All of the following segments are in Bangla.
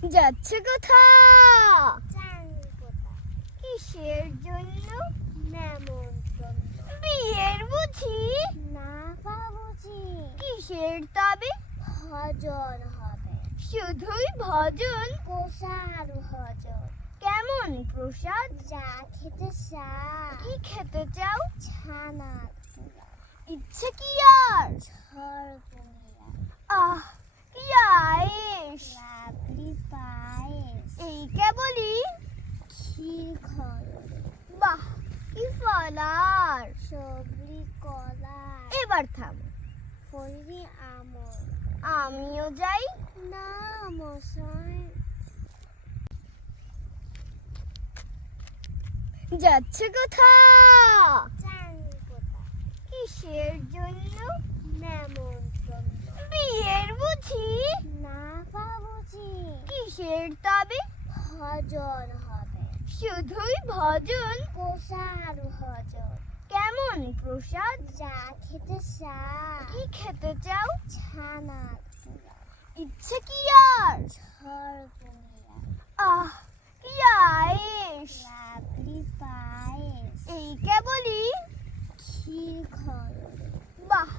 যাচ্ছে কোথাও? জানি কোথায়। কিসের জন্য? নেমন্তন্ন। বিয়ের বুঝি? না বাবুজি, কিসের তবে? ভজন হবে। শুধুই ভজন? প্রসাদ ভজন। কেমন প্রসাদ? যা খেতে চাও। কি খেতে চাও? ছানা পোড়া, ইচ্ছে কি আর? ঝড় বুনিয়া, আহ, কি আয়েস! রাবড়ি পায়েস, এই কেবলই? ক্ষীর ঘর, বাহ, কি ফলার! সবরি কলা, এবার থাম, ফজলি আমর। আমিও যাই। না মশাই, যাচ্ছে কোথাও? জানি কোথায়। কিসের জন্য? নেমন্তন্ন। বিয়ের বুঝি? না বাবুজি, কিসের তবে? ভজন হবে। শুধুই ভজন? প্রসাদ ভজন। কেমন প্রসাদ? যা খেতে চাও। কি খেতে চাও? ছানা পোড়া, ইচ্ছে কি আর? ঝড় বুনিয়া, আহ, কি আয়েস! রাবড়ি পায়েস, এই কেবলই? ক্ষীর ঘর, বাহ,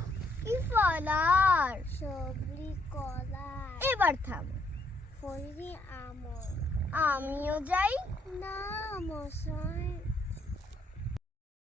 কি ফলার! সবরি কলা, এবার থাম, ফজলি আমর। আমিও যাই। না মশাই,